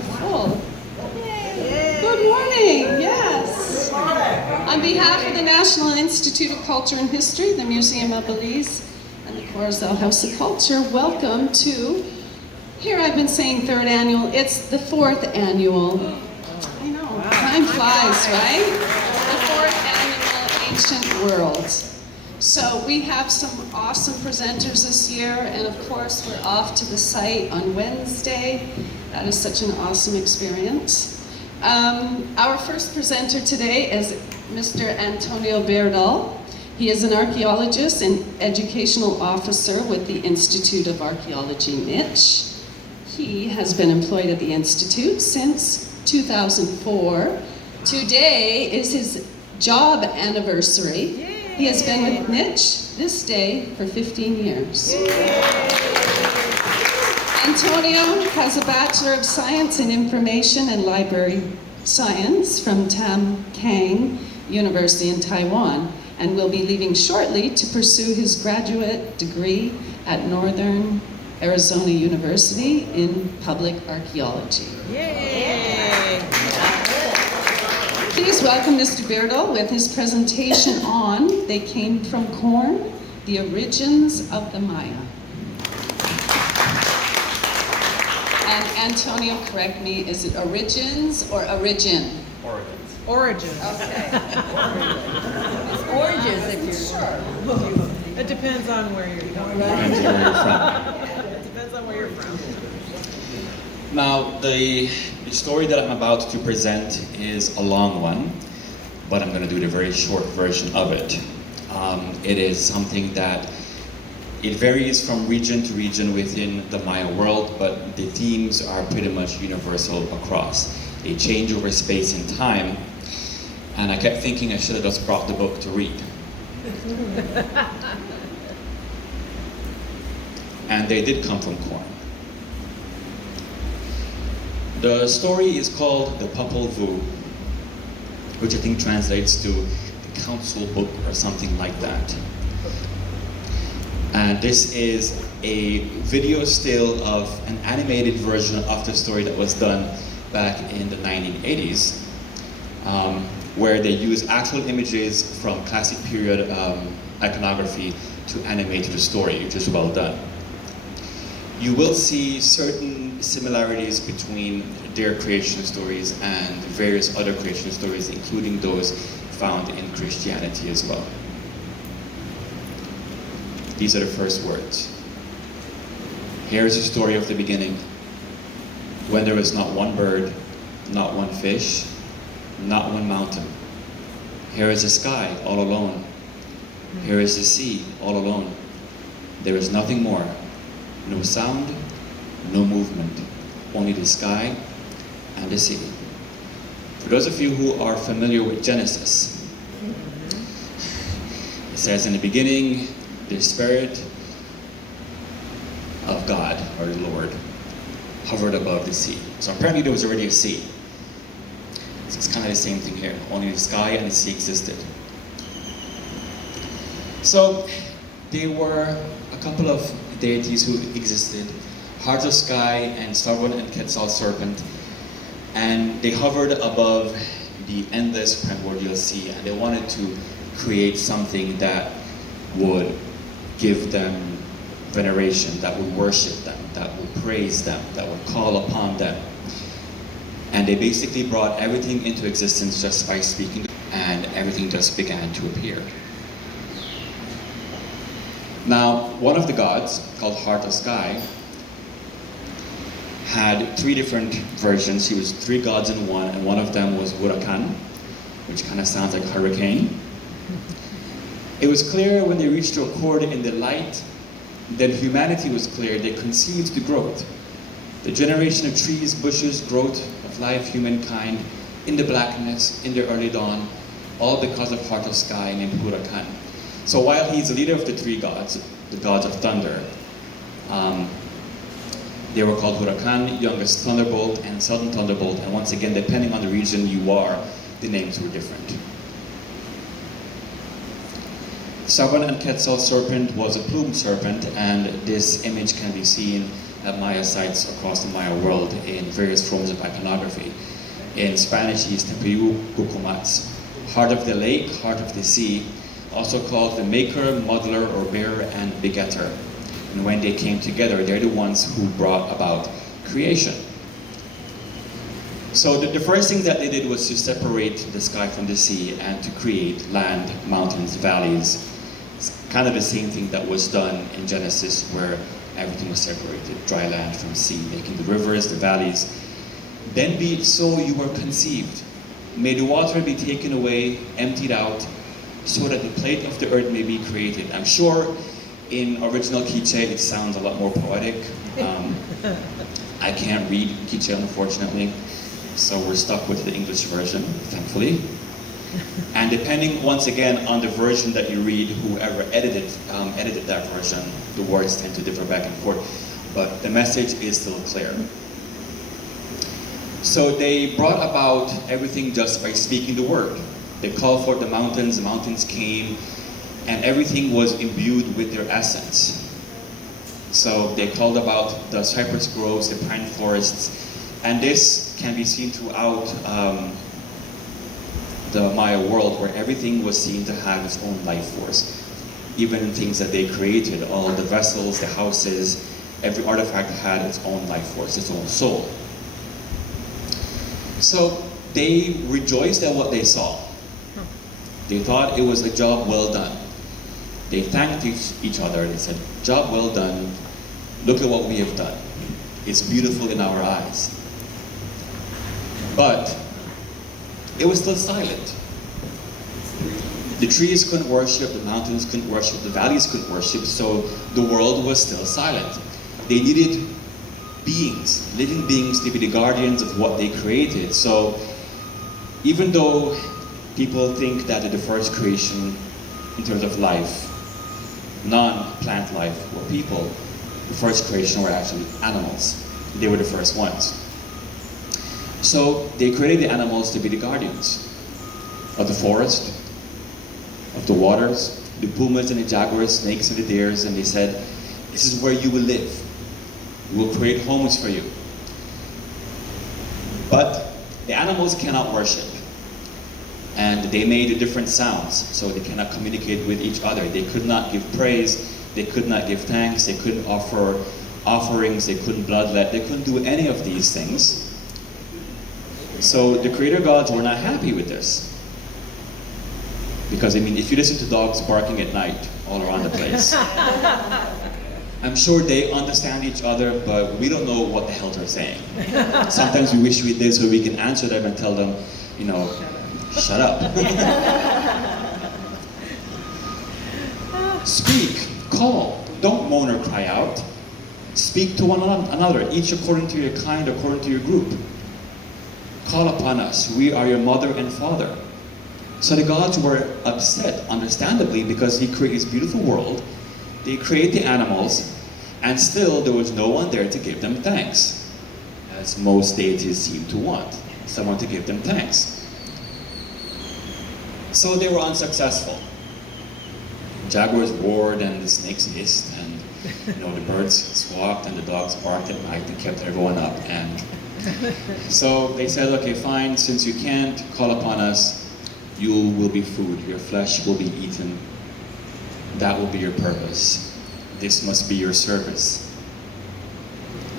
are full. Good morning, yes. On behalf of the National Institute of Culture and History, the Museum of Belize, and the Corozal House of Culture, welcome to, here I've been saying third annual, it's the fourth annual. I know, time flies, right? The fourth annual Ancient Worlds. So we have some awesome presenters this year, and of course we're off to the site on Wednesday. That is such an awesome experience. Our first presenter today is Mr. Antonio Beardall. He is an archaeologist and educational officer with the Institute of Archaeology, NICH. He has been employed at the Institute since 2004. Today is his job anniversary. He has been with NICH this day for 15 years. Antonio has a Bachelor of Science in Information and Library Science from Tam Kang University in Taiwan, and will be leaving shortly to pursue his graduate degree at Northern Arizona University in Public Archaeology. Yay! Please welcome Mr. Beardall with his presentation on They Came from Corn, the Origins of the Maya. And Antonio, correct me, is it origins or origin? Origins. Origins. Okay. Origins, if you're sure. It depends on where you're from. It depends on where you're from. Now, the story that I'm about to present is a long one, but I'm going to do the very short version of it. It is something that it varies from region to region within the Maya world, but the themes are pretty much universal across. They change over space and time, and I kept thinking I should have just brought the book to read. And they did come from corn. The story is called the Popol Vuh, which I think translates to the council book or something like that. And this is a video still of an animated version of the story that was done back in the 1980s, where they use actual images from classic period iconography to animate the story, which is well done. You will see certain similarities between their creation stories and various other creation stories, including those found in Christianity as well. These are the first words. Here is the story of the beginning, when there was not one bird, not one fish, not one mountain. Here is the sky all alone. Here is the sea all alone. There is nothing more. No sound, no movement, only the sky and the sea. For those of you who are familiar with Genesis, it says in the beginning, the Spirit of God, or the Lord, hovered above the sea. So apparently there was already a sea. So it's kind of the same thing here, only the sky and the sea existed. So there were a couple of deities who existed, Heart of Sky and Sargon and Quetzal Serpent, and they hovered above the endless primordial sea, and they wanted to create something that would give them veneration, that would worship them, that would praise them, that would call upon them. And they basically brought everything into existence just by speaking, and everything just began to appear. Now, one of the gods, called Heart of Sky, had three different versions. He was three gods in one, and one of them was Huracan, which kind of sounds like hurricane. It was clear when they reached to accord in the light, then humanity was clear. They conceived the growth, the generation of trees, bushes, growth of life, humankind, in the blackness, in the early dawn, all because of Heart of Sky named Huracan. So while he's the leader of the three gods, the gods of thunder, they were called Huracan, youngest thunderbolt, and southern thunderbolt. And once again, depending on the region you are, the names were different. Sargon and Quetzal serpent was a plumed serpent, and this image can be seen at Maya sites across the Maya world in various forms of iconography. In Spanish, it's Tempeyu Cucumats, heart of the lake, heart of the sea, also called the maker, muddler, or bearer and begetter. And when they came together, they're the ones who brought about creation. So the first thing that they did was to separate the sky from the sea and to create land, mountains, valleys. It's kind of the same thing that was done in Genesis, where everything was separated, dry land from sea, making the rivers, the valleys. Then be it so you were conceived. May the water be taken away, emptied out, so that the plate of the earth may be created. I'm sure in original Quiche it sounds a lot more poetic. I can't read Quiche, unfortunately, so we're stuck with the English version, thankfully. And depending, once again, on the version that you read, whoever edited that version, the words tend to differ back and forth, but the message is still clear. So they brought about everything just by speaking the word. They called for the mountains came, and everything was imbued with their essence. So they called about the cypress groves, the pine forests, and this can be seen throughout the Maya world, where everything was seen to have its own life force. Even things that they created, all the vessels, the houses, every artifact had its own life force, its own soul. So they rejoiced at what they saw. They thought it was a job well done. They thanked each other. They said, job well done. Look at what we have done. It's beautiful in our eyes. But it was still silent. The trees couldn't worship, the mountains couldn't worship, the valleys couldn't worship, so the world was still silent. They needed beings, living beings, to be the guardians of what they created. So even though people think that the first creation in terms of life, non-plant life, were people, the first creation were actually animals. They were the first ones. So they created the animals to be the guardians of the forest, of the waters, the pumas and the jaguars, snakes and the deers, and they said, this is where you will live. We will create homes for you. But the animals cannot worship. And they made different sounds, so they cannot communicate with each other. They could not give praise, they could not give thanks, they couldn't offer offerings, they couldn't bloodlet, they couldn't do any of these things. So the creator gods were not happy with this. Because, I mean, if you listen to dogs barking at night all around the place, I'm sure they understand each other, but we don't know what the hell they're saying. Sometimes we wish we did so we can answer them and tell them, you know, shut up. Speak, call, don't moan or cry out. Speak to one another, each according to your kind, according to your group. Call upon us, we are your mother and father. So the gods were upset, understandably, because he created this beautiful world. They create the animals, and still there was no one there to give them thanks, as most deities seem to want, someone to give them thanks. So they were unsuccessful. Jaguars roared, and the snakes hissed, and the birds squawked, and the dogs barked at night and kept everyone up. And so they said, okay, fine, since you can't call upon us, you will be food, your flesh will be eaten. That will be your purpose. This must be your service.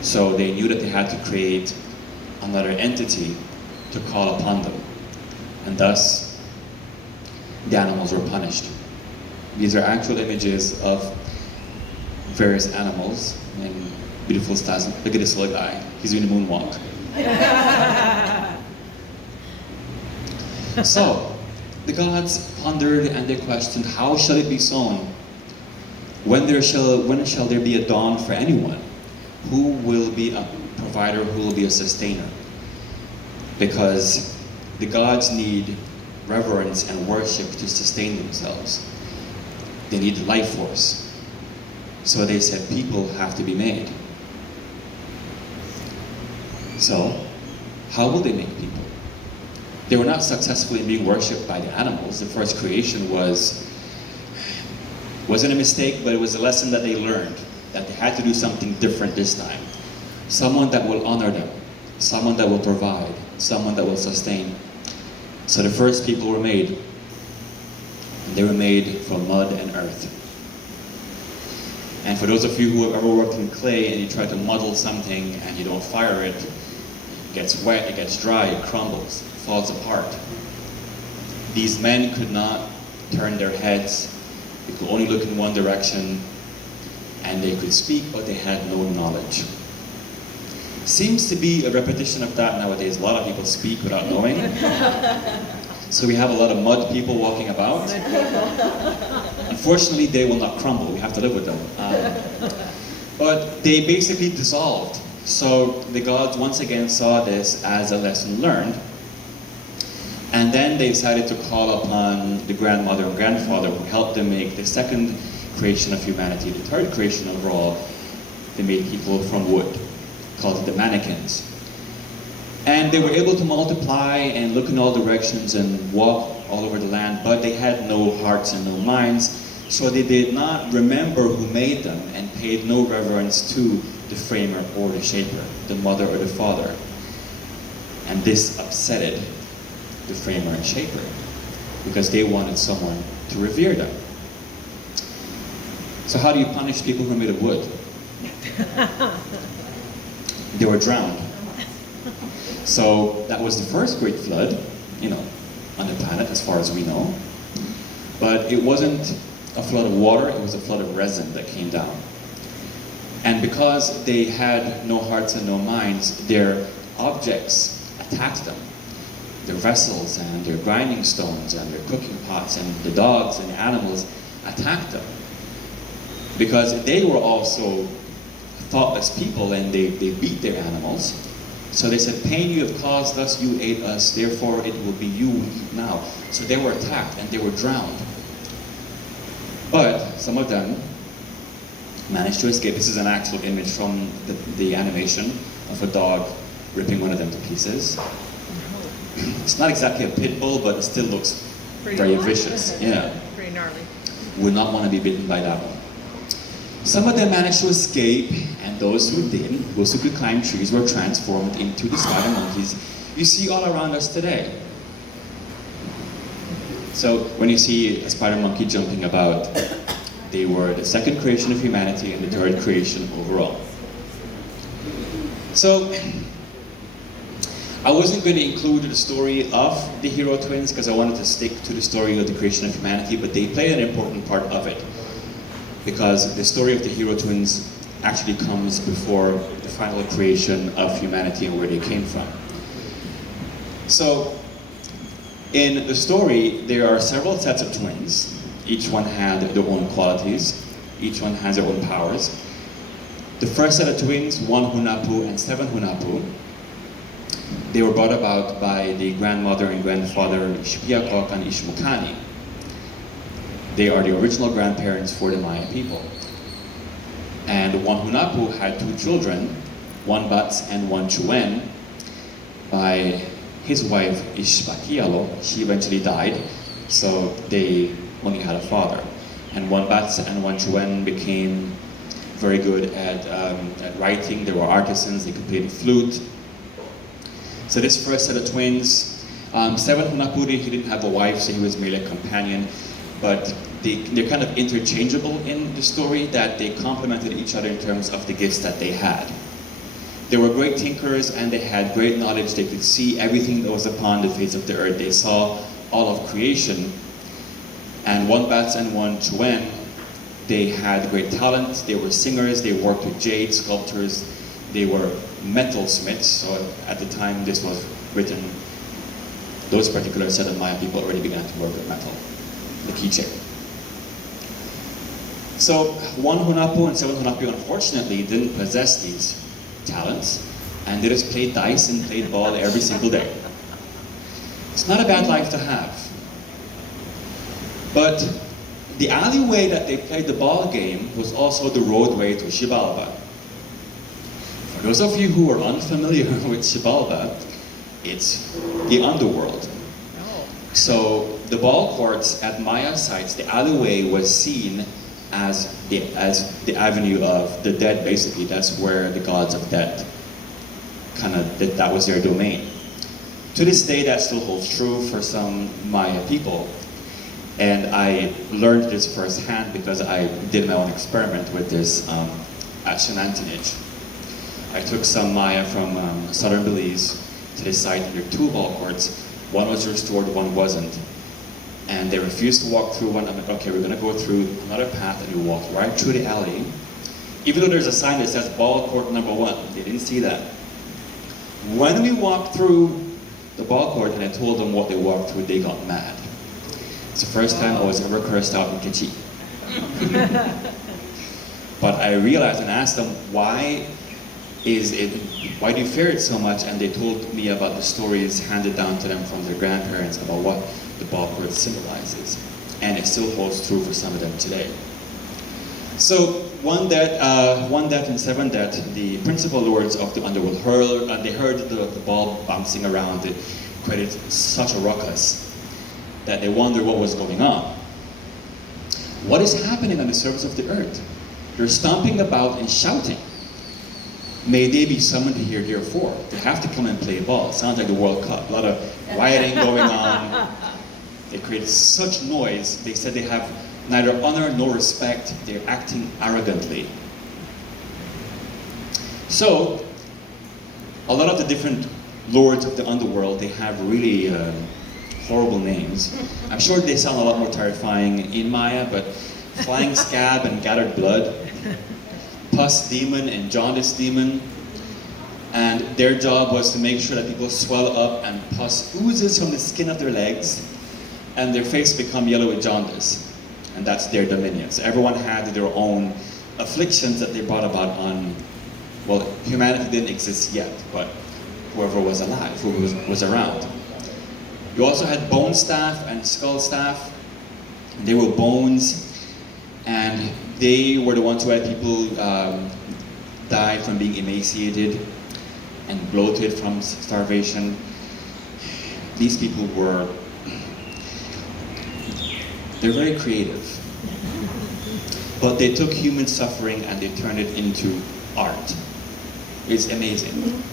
So they knew that they had to create another entity to call upon them. And thus, the animals were punished. These are actual images of various animals and beautiful styles. Look at this little guy. He's doing a moonwalk. So, the gods pondered and they questioned, how shall it be sown? When shall there be a dawn for anyone? Who will be a provider? Who will be a sustainer? Because the gods need reverence and worship to sustain themselves. They need life force. So they said people have to be made. So, how will they make people? They were not successful in being worshipped by the animals. The first creation wasn't a mistake, but it was a lesson that they learned, that they had to do something different this time. someone that will honor them, someone that will provide, someone that will sustain. So the first people were made. They were made from mud and earth. And for those of you who have ever worked in clay and you try to muddle something and you don't fire it, it gets wet, it gets dry, it crumbles, falls apart. These men could not turn their heads, they could only look in one direction, and they could speak, but they had no knowledge. Seems to be a repetition of that nowadays. A lot of people speak without knowing. So we have a lot of mud people walking about. Unfortunately, they will not crumble. We have to live with them. But they basically dissolved. So the gods once again saw this as a lesson learned. And then they decided to call upon the grandmother and grandfather who helped them make the second creation of humanity. The third creation overall, they made people from wood, called the mannequins. And they were able to multiply and look in all directions and walk all over the land, but they had no hearts and no minds, so they did not remember who made them and paid no reverence to the framer or the shaper, the mother or the father. And this upsetted the framer and shaper because they wanted someone to revere them. So how do you punish people who are made of wood? They were drowned. So that was the first great flood, on the planet as far as we know. But it wasn't a flood of water, it was a flood of resin that came down. And because they had no hearts and no minds, their objects attacked them. Their vessels and their grinding stones and their cooking pots and the dogs and the animals attacked them. Because they were also thoughtless people and they beat their animals. So they said, pain you have caused us, you ate us, therefore it will be you we eat now. So they were attacked and they were drowned. But some of them managed to escape. This is an actual image from the animation of a dog ripping one of them to pieces. It's not exactly a pit bull, but it still looks very vicious. Yeah. Pretty gnarly. Would not want to be bitten by that one. Some of them managed to escape, and those who didn't, those who could climb trees, were transformed into the spider monkeys you see all around us today. So when you see a spider monkey jumping about, they were the second creation of humanity and the third creation overall. So I wasn't going to include the story of the hero twins because I wanted to stick to the story of the creation of humanity, but they play an important part of it. Because the story of the hero twins actually comes before the final creation of humanity and where they came from. So, in the story, there are several sets of twins. Each one had their own qualities. Each one has their own powers. The first set of twins, 1 Hunahpu and 7 Hunahpu, they were brought about by the grandmother and grandfather Ishpiakok and Ishmukani. They are the original grandparents for the Maya people. And 1 Hunahpu had 2 children, 1 Bats and 1 Chuen, by his wife Ishpakialo. She eventually died, so they only had a father. And 1 Bats and 1 Chuen became very good at writing. They were artisans, they could play the flute. So this first set of twins, 7 Hunahpu, he didn't have a wife, so he was merely a companion. But they're kind of interchangeable in the story, that they complemented each other in terms of the gifts that they had. They were great thinkers and they had great knowledge. They could see everything that was upon the face of the earth. They saw all of creation. And 1 Bats and 1 Chuen, they had great talent. They were singers, they worked with jade, sculptors, they were metalsmiths. So at the time this was written, those particular set of Maya people already began to work with metal. The keychain. So 1 Hunahpu and 7 Hunahpu unfortunately didn't possess these talents, and they just played dice and played ball every single day. It's not a bad life to have. But the alleyway that they played the ball game was also the roadway to Xibalba. For those of you who are unfamiliar with Xibalba, it's the underworld. So the ball courts at Maya sites, the alleyway was seen as the avenue of the dead, basically. That's where the gods of death that was their domain. To this day, that still holds true for some Maya people. And I learned this firsthand because I did my own experiment with this at NICH. I took some Maya from southern Belize to this site, and there were 2 ball courts. One was restored, one wasn't. And they refused to walk through one. I'm like, okay, we're gonna go through another path, and we walked right through the alley. Even though there's a sign that says ball court number 1, they didn't see that. When we walked through the ball court and I told them what they walked through, they got mad. It's the first time I was ever cursed out in Kichi. But I realized and asked them, why do you fear it so much? And they told me about the stories handed down to them from their grandparents about what the ball court symbolizes. And it still holds true for some of them today. So one death and 7 death, the principal lords of the underworld they heard the ball bouncing around. It created such a ruckus that they wondered what was going on. What is happening on the surface of the earth? They're stomping about and shouting. May they be summoned here, therefore. They have to come and play ball. It sounds like the World Cup. A lot of rioting going on. They create such noise. They said they have neither honor nor respect. They're acting arrogantly. So, a lot of the different lords of the underworld, they have really horrible names. I'm sure they sound a lot more terrifying in Maya, but Flying Scab and Gathered Blood, Pus Demon and Jaundice Demon, and their job was to make sure that people swell up and pus oozes from the skin of their legs, and their face become yellow with jaundice, and that's their dominion. So everyone had their own afflictions that they brought about on, well, humanity didn't exist yet, but whoever was alive, who was around. You also had Bone Staff and Skull Staff. They were bones, and they were the ones who had people die from being emaciated and bloated from starvation. These people they're very creative. But they took human suffering and they turned it into art. It's amazing.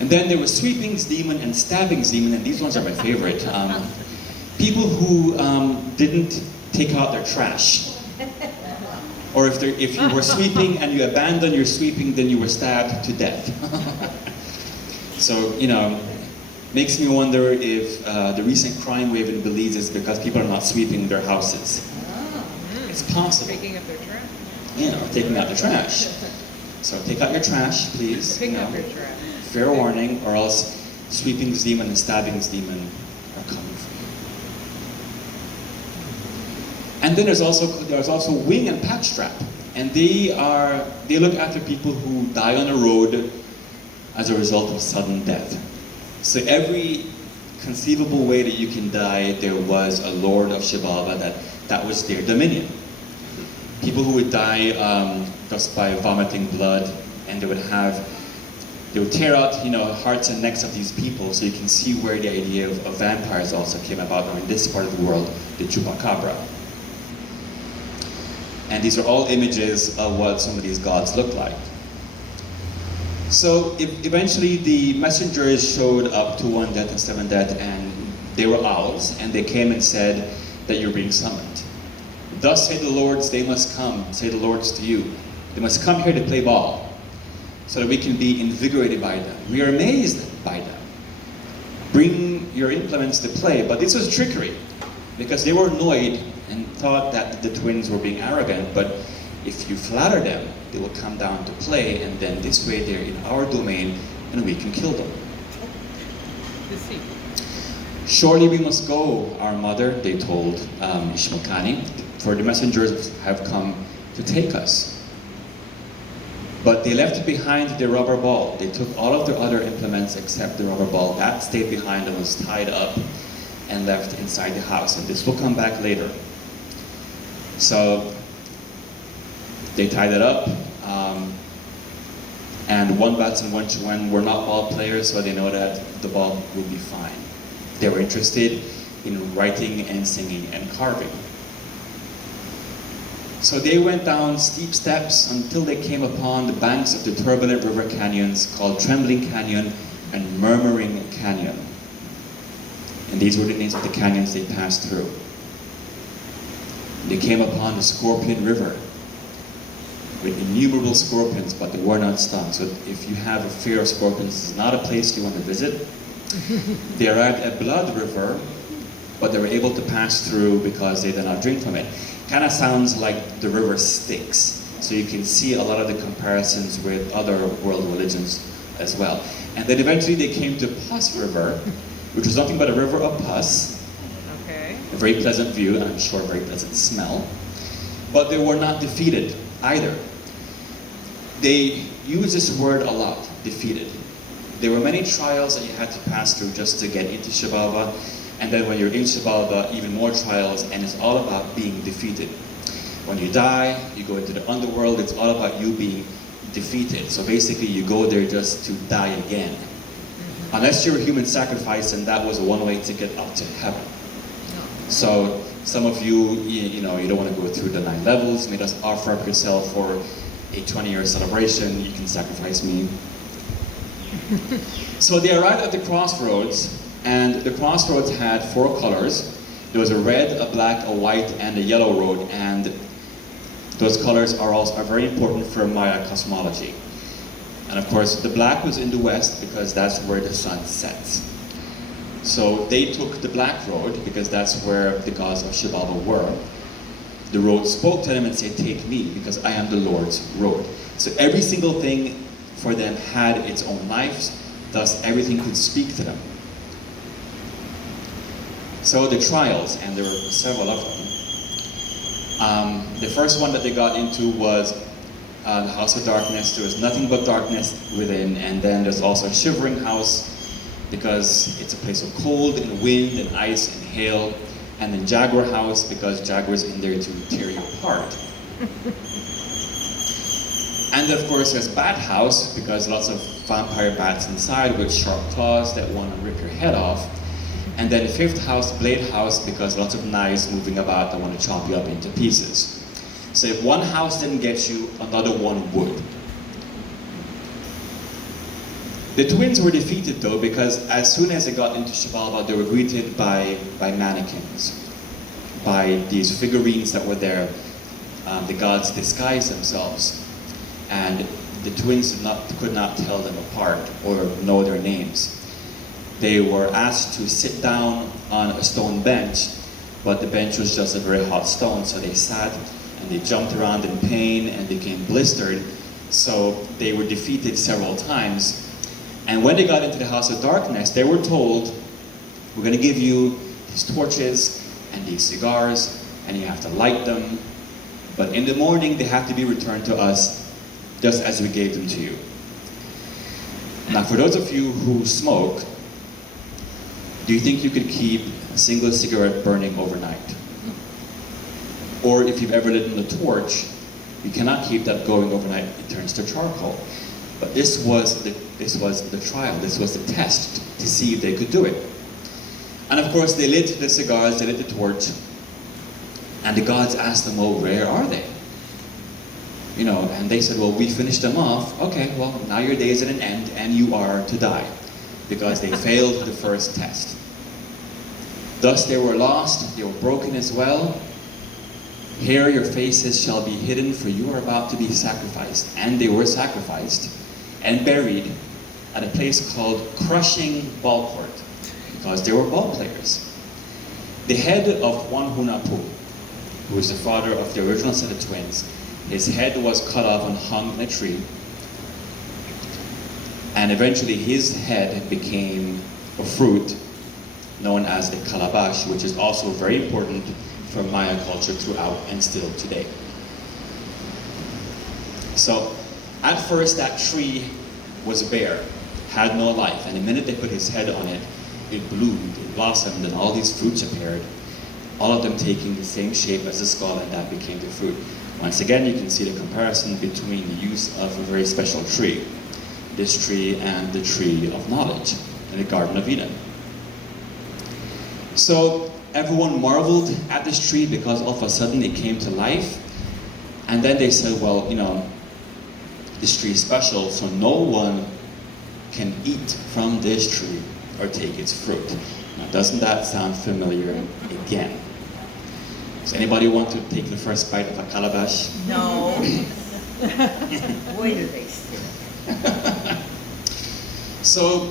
And then there was Sweepings Demon and Stabbings Demon, and these ones are my favorite. People who didn't take out their trash. Or if you were sweeping and you abandoned your sweeping, then you were stabbed to death. So, makes me wonder if the recent crime wave in Belize is because people are not sweeping their houses. It's possible. Picking up their trash. Or taking out their trash. So take out your trash, please. Pick up your trash. Fair warning, or else Sweepings Demon and Stabbings Demon are coming for you. And then there's also Wing and Packstrap, and they look after people who die on the road as a result of sudden death. So every conceivable way that you can die, there was a lord of Shivalba that was their dominion. People who would die just by vomiting blood, and they would tear out, hearts and necks of these people, so you can see where the idea of vampires also came about, or in this part of the world, the chupacabra. And these are all images of what some of these gods look like. So eventually the messengers showed up to 1 death and 7 death, and they were owls, and they came and said that you're being summoned. Thus say the lords, they must come, say the lords to you. They must come here to play ball, so that we can be invigorated by them. We are amazed by them. Bring your implements to play. But this was trickery, because they were annoyed and thought that the twins were being arrogant, but if you flatter them, they will come down to play, and then this way they're in our domain, and we can kill them. Surely we must go, our mother, they told Ishmaelkani, for the messengers have come to take us. But they left behind the rubber ball. They took all of their other implements except the rubber ball. That stayed behind and was tied up and left inside the house. And this will come back later. So they tied it up. And 1 Bats and 1 Chuen were not ball players, so they know that the ball will be fine. They were interested in writing and singing and carving. So they went down steep steps until they came upon the banks of the turbulent river canyons called Trembling Canyon and Murmuring Canyon. And these were the names of the canyons they passed through. They came upon the Scorpion River with innumerable scorpions, but they were not stung. So if you have a fear of scorpions, this is not a place you want to visit. They arrived at Blood River, but they were able to pass through because they did not drink from it. Kind of sounds like the river Styx. So you can see a lot of the comparisons with other world religions as well. And then eventually they came to Pus River, which was nothing but a river of pus. Okay. A very pleasant view, and I'm sure a very pleasant smell. But they were not defeated either. They use this word a lot, defeated. There were many trials that you had to pass through just to get into Xibalba, and then when you're in Xibalba, even more trials, and it's all about being defeated. When you die, you go into the underworld, it's all about you being defeated. So basically you go there just to die again. Unless you're a human sacrifice, and that was one way to get up to heaven. So some of you, you don't want to go through the 9 levels, may just offer up yourself for a 20-year celebration, you can sacrifice me. So they arrived at the crossroads, and the crossroads had 4 colors. There was a red, a black, a white, and a yellow road, and those colors are very important for Maya cosmology. And of course, the black was in the west because that's where the sun sets. So they took the black road because that's where the gods of Xibalba were. The road spoke to them and said, "Take me, because I am the Lord's road." So every single thing for them had its own lives, thus everything could speak to them. So the trials, and there were several of them. The first one that they got into was the House of Darkness. There was nothing but darkness within, and then there's also a shivering house because it's a place of cold and wind and ice and hail, and then Jaguar House because Jaguar's in there to tear you apart. And of course there's Bat House because lots of vampire bats inside with sharp claws that want to rip your head off. And then 5th house, Blade House, because lots of knives moving about that want to chop you up into pieces. So if one house didn't get you, another one would. The twins were defeated though, because as soon as they got into Xibalba, they were greeted by mannequins, by these figurines that were there. The gods disguised themselves, and the twins could not tell them apart or know their names. They were asked to sit down on a stone bench, but the bench was just a very hot stone, so they sat and they jumped around in pain and became blistered, so they were defeated several times. And when they got into the House of Darkness, they were told, "We're going to give you these torches and these cigars, and you have to light them, but in the morning they have to be returned to us just as we gave them to you." Now for those of you who smoke, do you think you could keep a single cigarette burning overnight? Or if you've ever lit in a torch, you cannot keep that going overnight, it turns to charcoal. But this was the trial, this was the test to see if they could do it. And of course they lit the cigars, they lit the torch, and the gods asked them, "Well, where are they?" And they said, "Well, we finished them off." "Okay, well, now your day is at an end and you are to die," because they failed the first test. Thus they were lost, they were broken as well. "Here your faces shall be hidden, for you are about to be sacrificed." And they were sacrificed and buried at a place called Crushing Ball Court, because they were ball players. The head of one Hunapu, who was the father of the original set of twins, his head was cut off and hung in a tree. And eventually his head became a fruit known as the calabash, which is also very important for Maya culture throughout and still today. So at first that tree was bare, had no life, and the minute they put his head on it, it bloomed, it blossomed, and all these fruits appeared, all of them taking the same shape as the skull, and that became the fruit. Once again, you can see the comparison between the use of a very special tree, this tree and the tree of knowledge in the Garden of Eden. So everyone marveled at this tree because all of a sudden it came to life. And then they said, well, this tree is special, so no one can eat from this tree or take its fruit. Now, doesn't that sound familiar again? Does anybody want to take the first bite of a calabash? No. Wait a minute. So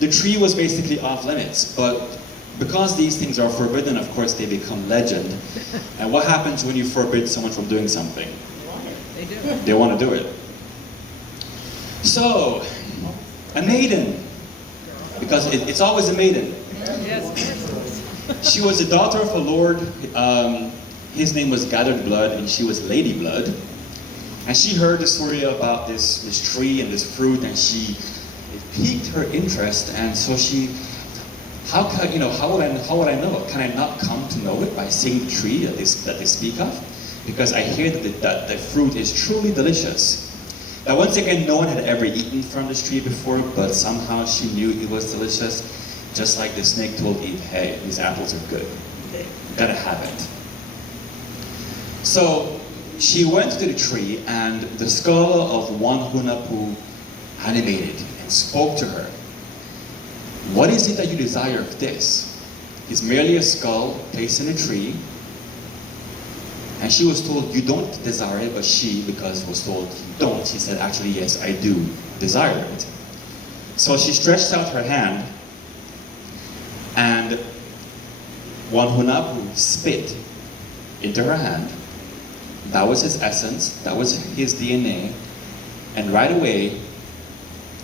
the tree was basically off limits, but because these things are forbidden, of course, they become legend. And what happens when you forbid someone from doing something? They do. They want to do it. So, a maiden, because it's always a maiden. Yes. She was the daughter of a lord. His name was Gathered Blood, and she was Lady Blood. And she heard the story about this tree and this fruit, and it piqued her interest. And so how would I know it? Can I not come to know it by seeing the tree that they speak of? Because I hear that the fruit is truly delicious. Now, once again, no one had ever eaten from this tree before, but somehow she knew it was delicious. Just like the snake told Eve, hey, these apples are good. Gotta have it. So she went to the tree, and the skull of Wanhunapu animated and spoke to her. What is it that you desire of this? It's merely a skull placed in a tree. And she was told, you don't desire it, but she, because was told, you don't, she said, actually, yes, I do desire it. So she stretched out her hand, and Wanhunapu spit into her hand. That was his essence, that was his DNA, and right away,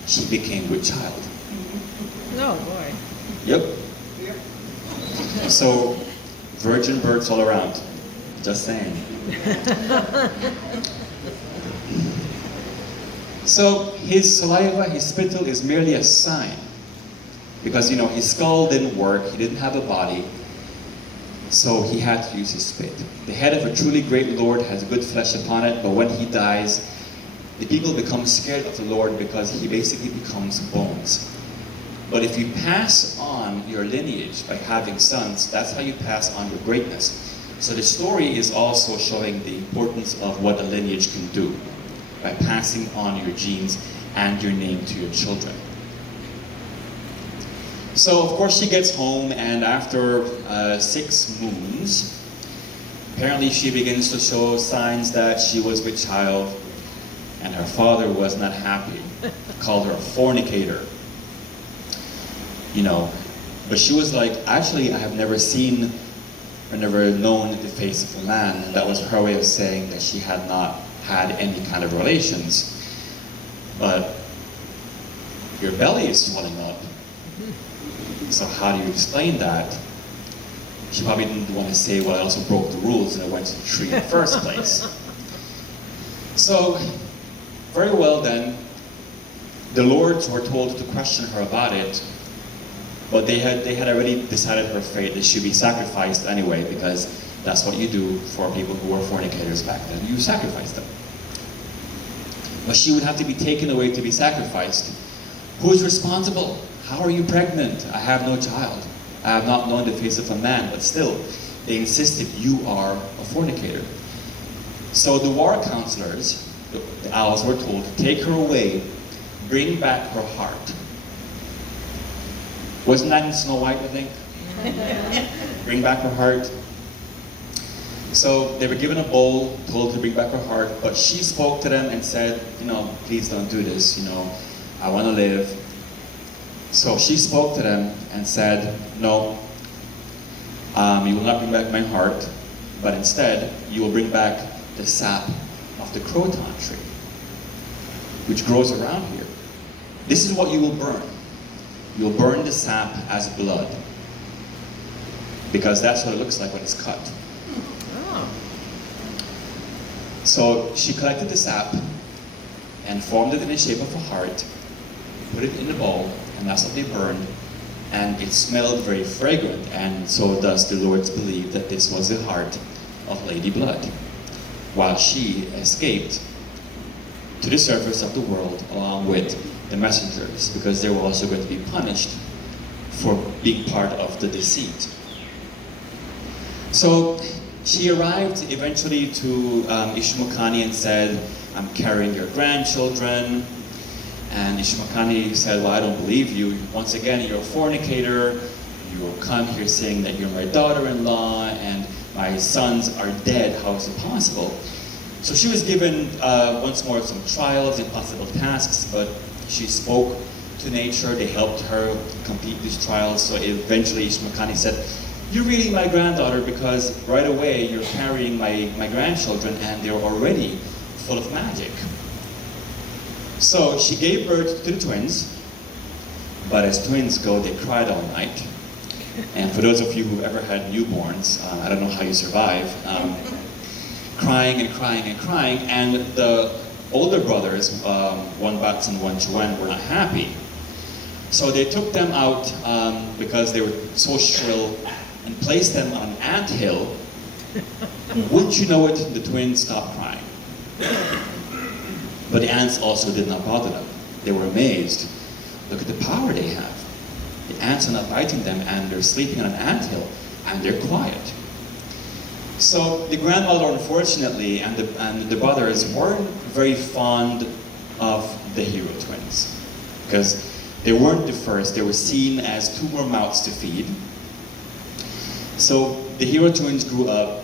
she became with child. Oh, boy. Yep. So, virgin births all around. Just saying. So, his saliva, his spittle is merely a sign. Because, his skull didn't work, he didn't have a body, so he had to use his spit. The head of a truly great lord has good flesh upon it, but when he dies, the people become scared of the Lord because he basically becomes bones. But if you pass on your lineage by having sons, that's how you pass on your greatness. So the story is also showing the importance of what a lineage can do by passing on your genes and your name to your children. So of course she gets home, and after 6 moons, apparently she begins to show signs that she was with child, and her father was not happy, called her a fornicator. But she was like, actually, I have never seen or never known the face of a man. And that was her way of saying that she had not had any kind of relations. But your belly is swelling up. So how do you explain that? She probably didn't want to say, well, I also broke the rules and I went to the tree in the first place. So, very well then, the lords were told to question her about it, but they had already decided her fate. They should be sacrificed anyway, because that's what you do for people who were fornicators back then. You sacrifice them. But she would have to be taken away to be sacrificed. Who's responsible? How are you pregnant? I have no child. I have not known the face of a man, but still, they insisted you are a fornicator. So the war counselors, the owls, were told to take her away, bring back her heart. Wasn't that in Snow White, I think? Bring back her heart. So they were given a bowl, told to bring back her heart, but she spoke to them and said, please don't do this, I want to live. So she spoke to them and said, no, you will not bring back my heart, but instead you will bring back the sap of the croton tree, which grows around here. This is what you will burn. You'll burn the sap as blood, because that's what it looks like when it's cut. Oh. So she collected the sap and formed it in the shape of a heart, put it in the bowl, and that's what they burned, and it smelled very fragrant, and so thus the lords believed that this was the heart of Lady Blood, while she escaped to the surface of the world along with the messengers, because they were also going to be punished for being part of the deceit. So she arrived eventually to Ishmakani and said, I'm carrying your grandchildren. And Ishmakani said, well, I don't believe you. Once again, you're a fornicator. You will come here saying that you're my daughter-in-law and my sons are dead. How is it possible? So she was given once more some trials, impossible tasks, but she spoke to nature. They helped her complete these trials. So eventually Ishmakani said, you're really my granddaughter because right away you're carrying my grandchildren and they're already full of magic. So she gave birth to the twins, but as twins go, they cried all night. And for those of you who've ever had newborns, I don't know how you survive, crying and crying and crying, and the older brothers, one Bats and one Chuen, were not happy. So they took them out because they were so shrill and placed them on an anthill. Wouldn't you know it, the twins stopped crying. But the ants also did not bother them. They were amazed. Look at the power they have. The ants are not biting them and they're sleeping on an anthill and they're quiet. So the grandmother, unfortunately, and the brothers weren't very fond of the hero twins because they weren't the first. They were seen as two more mouths to feed. So the hero twins grew up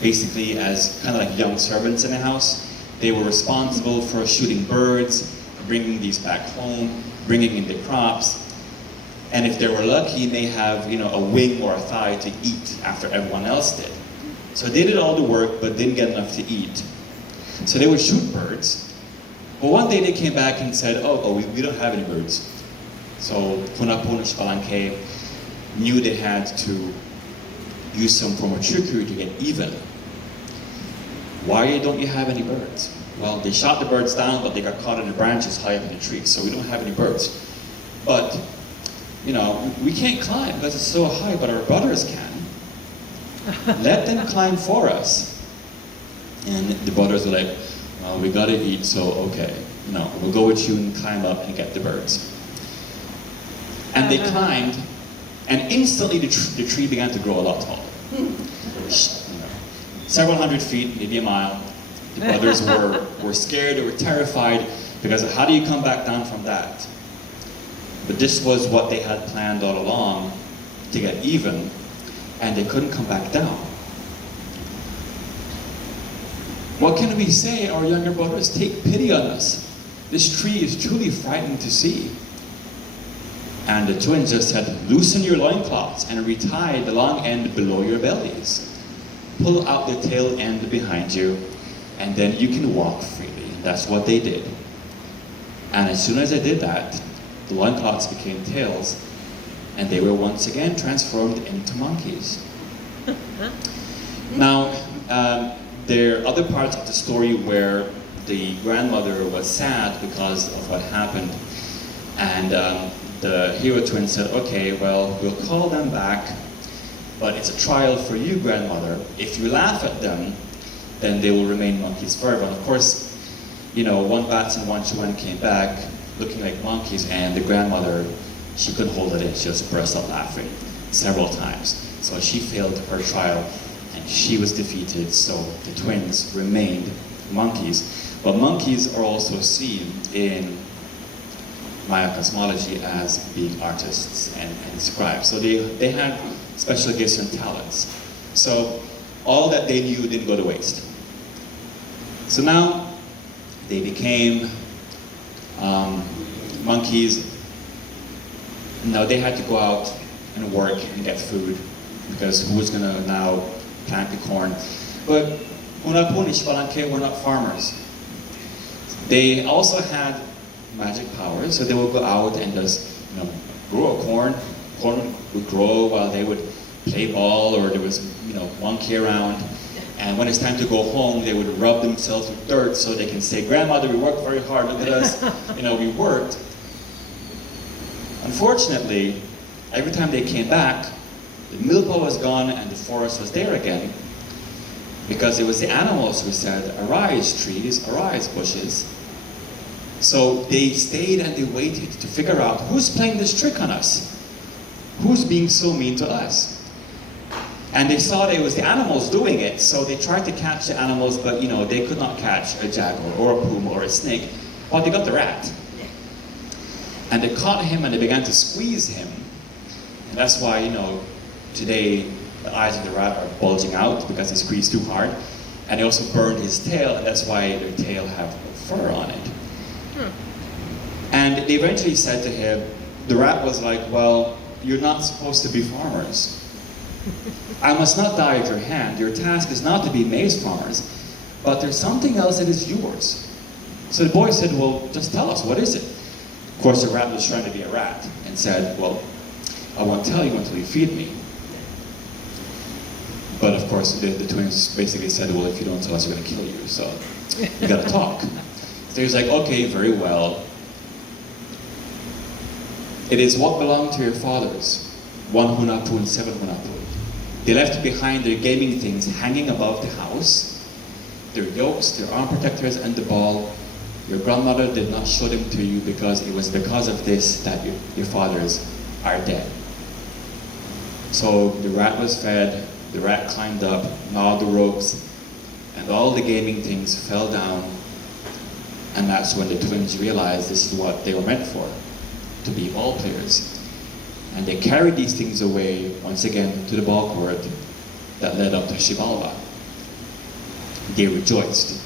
basically as kind of like young servants in the house. They were responsible for shooting birds, bringing these back home, bringing in the crops. And if they were lucky, they have, a wing or a thigh to eat after everyone else did. So they did all the work, but didn't get enough to eat. So they would shoot birds. But one day they came back and said, we don't have any birds. So Punapuna Shpalanke knew they had to use some form of trickery to get even. Why don't you have any birds? Well, they shot the birds down, but they got caught in the branches high up in the trees, so we don't have any birds. But, we can't climb because it's so high, but our brothers can. Let them climb for us. And the brothers are like, well, we gotta eat, so okay. We'll go with you and climb up and get the birds. And they climbed, and instantly the tree began to grow a lot taller. Several hundred feet, maybe a mile. The brothers were scared, they were terrified, because how do you come back down from that? But this was what they had planned all along, to get even, and they couldn't come back down. What can we say? Our younger brothers, take pity on us. This tree is truly frightening to see. And the twins just said, loosen your loincloths and retie the long end below your bellies. Pull out the tail end behind you, and then you can walk freely. That's what they did. And as soon as they did that, the loincloths became tails, and they were once again transformed into monkeys. Now, there are other parts of the story where the grandmother was sad because of what happened, and the hero twin said, okay, well, we'll call them back, but it's a trial for you, grandmother. If you laugh at them, then they will remain monkeys forever. And of course, one Bats and one Chuen came back looking like monkeys, and the grandmother, she couldn't hold it in. She just burst out laughing several times. So she failed her trial, and she was defeated, so the twins remained monkeys. But monkeys are also seen in Maya cosmology as being artists and scribes. So they had special gifts and talents. So all that they knew didn't go to waste. So now they became monkeys. Now they had to go out and work and get food because who was going to now plant the corn? But we're not farmers. They also had magic powers, so they would go out and just grow a corn. Corn would grow while they would play ball, or there was monkey around. And when it's time to go home, they would rub themselves with dirt so they can say, grandmother, we worked very hard, look at us, we worked. Unfortunately, every time they came back, the milpa was gone and the forest was there again, because it was the animals who said, arise trees, arise bushes. So they stayed and they waited to figure out who's playing this trick on us. Who's being so mean to us? And they saw that it was the animals doing it, so they tried to catch the animals, but they could not catch a jaguar or a puma or a snake, but they got the rat. And they caught him and they began to squeeze him. And that's why, today the eyes of the rat are bulging out because they squeezed too hard. And they also burned his tail, and that's why their tail have fur on it. And they eventually said to him, the rat was like, well, you're not supposed to be farmers. I must not die at your hand. Your task is not to be maize farmers, but there's something else that is yours. So the boy said, well, just tell us, what is it? Of course, the rat was trying to be a rat and said, well, I won't tell you until you feed me. But of course, the twins basically said, well, if you don't tell us, we're going to kill you, so you got to talk. So he was like, okay, very well. It is what belonged to your fathers, 1 hunapu and 7 hunapu. They left behind their gaming things hanging above the house, their yokes, their arm protectors, and the ball. Your grandmother did not show them to you because it was because of this that your fathers are dead. So the rat was fed, the rat climbed up, gnawed the ropes, and all the gaming things fell down. And that's when the twins realized this is what they were meant for, to be ball players. And they carried these things away, once again, to the ball court that led up to Xibalba. They rejoiced.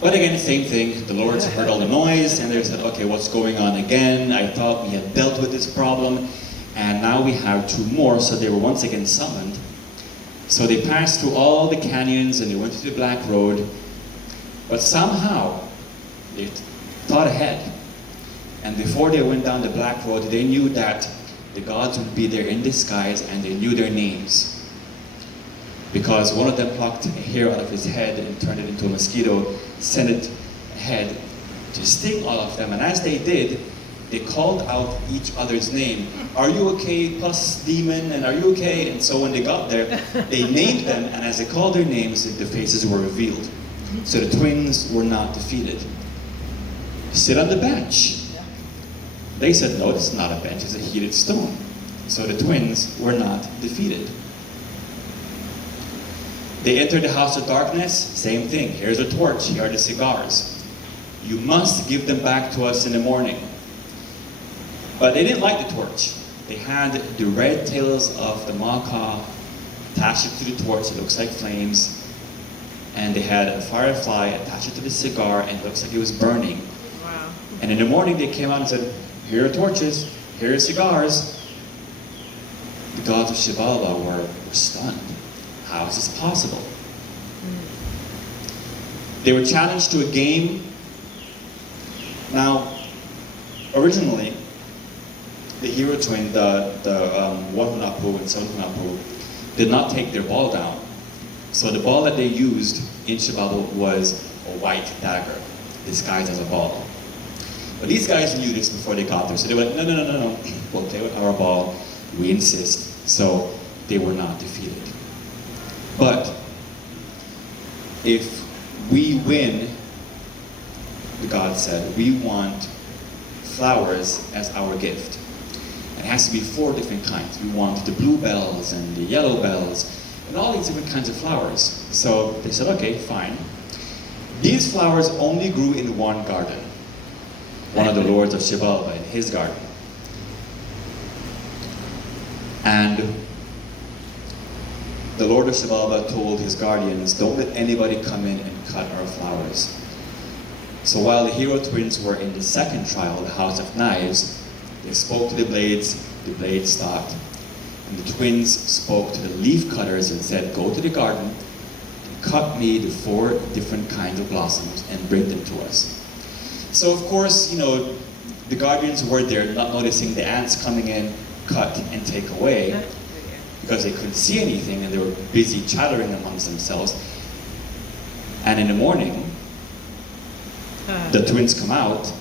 But again, same thing, the lords heard all the noise, and they said, okay, what's going on again? I thought we had dealt with this problem, and now we have 2 more, so they were once again summoned. So they passed through all the canyons, and they went to the Black Road, but somehow, they thought ahead. And before they went down the Black Road, they knew that the gods would be there in disguise, and they knew their names. Because one of them plucked a hair out of his head and turned it into a mosquito, sent it ahead to sting all of them. And as they did, they called out each other's name. Are you okay, Pus Demon? And are you okay? And so when they got there, they named them, and as they called their names, the faces were revealed. So the twins were not defeated. Sit on the bench. They said, no, it's not a bench, it's a heated stone. So the twins were not defeated. They entered the house of darkness, same thing. Here's a torch, here are the cigars. You must give them back to us in the morning. But they didn't like the torch. They had the red tails of the macaw attached to the torch, it looks like flames. And they had a firefly attached to the cigar, and it looks like it was burning. Wow. And in the morning they came out and said, here are torches, here are cigars. The gods of Xibalba were stunned. How is this possible? They were challenged to a game. Now, originally, the hero twin, the 1 hunapu and 7 hunapu, did not take their ball down. So the ball that they used in Xibalba was a white dagger, disguised as a ball. But these guys knew this before they got there, so they were like, no, we'll play with our ball, we insist. So they were not defeated. But if we win, the god said, we want flowers as our gift. It has to be 4 different kinds. We want the blue bells and the yellow bells and all these different kinds of flowers. So they said, okay, fine. These flowers only grew in one garden. One of the lords of Xibalba in his garden. And the lord of Xibalba told his guardians, don't let anybody come in and cut our flowers. So while the hero twins were in the second trial, the House of Knives, they spoke to the blades stopped. And the twins spoke to the leaf cutters and said, go to the garden, cut me the 4 different kinds of blossoms and bring them to us. So of course, the guardians were there not noticing the ants coming in, cut and take away because they couldn't see anything and they were busy chattering amongst themselves. And in the morning, the twins come out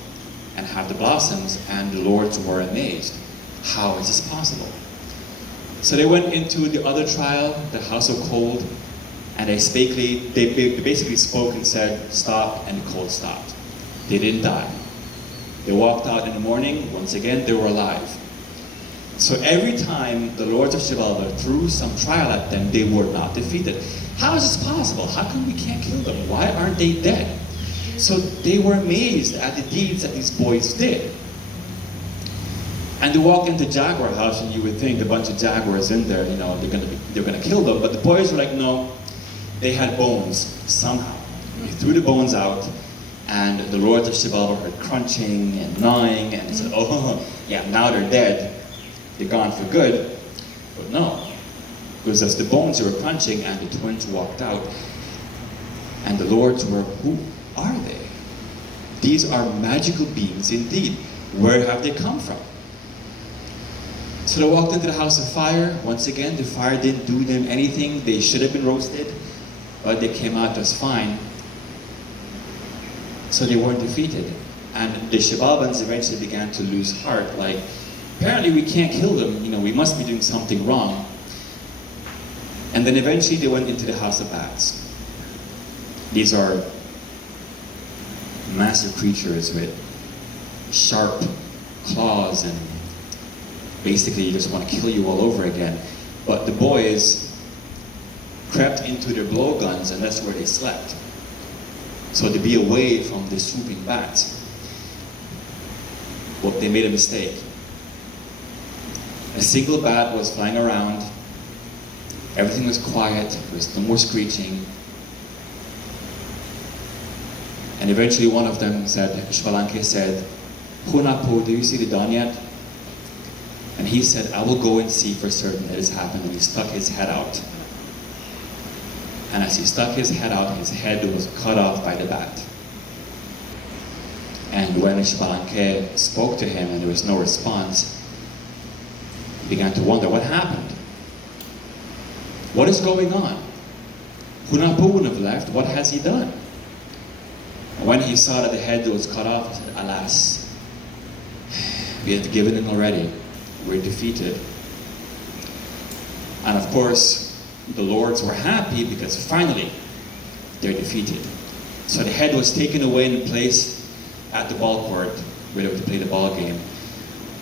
and have the blossoms, and the lords were amazed. How is this possible? So they went into the other trial, the House of Cold, and they basically spoke and said, stop, and the cold stopped. They didn't die. They walked out in the morning, once again, they were alive. So every time the lords of Xibalba threw some trial at them, they were not defeated. How is this possible? How come we can't kill them? Why aren't they dead? So they were amazed at the deeds that these boys did. And they walk into Jaguar house, and you would think a bunch of jaguars in there, you know, they're gonna kill them. But the boys were like, no, they had bones somehow. They threw the bones out, and the lords of Xibalba heard crunching and gnawing, and said, oh, yeah, now they're dead. They're gone for good. But no, because as the bones were crunching and the twins walked out, and the lords were, who are they? These are magical beings indeed. Where have they come from? So they walked into the house of fire. Once again, the fire didn't do them anything. They should have been roasted, but they came out just fine. So they weren't defeated. And the Xibalbans eventually began to lose heart, like, apparently we can't kill them, you know, we must be doing something wrong. And then eventually they went into the house of bats. These are massive creatures with sharp claws, and basically just want to kill you all over again. But the boys crept into their blowguns, and that's where they slept. So to be away from the swooping bats. Well, they made a mistake. A single bat was flying around. Everything was quiet. There was no more screeching. And eventually one of them said, Xbalanque said, Hunapo, do you see the dawn yet? And he said, I will go and see for certain that it's happened. And he stuck his head out. And as he stuck his head out, his head was cut off by the bat. And when Xbalanque spoke to him and there was no response, he began to wonder, what happened? What is going on? Hunapo wouldn't have left. What has he done? And when he saw that the head was cut off, he said, alas, we had given in already. We're defeated. And of course, the lords were happy because finally they're defeated. So the head was taken away and placed at the ball court where they were to play the ball game.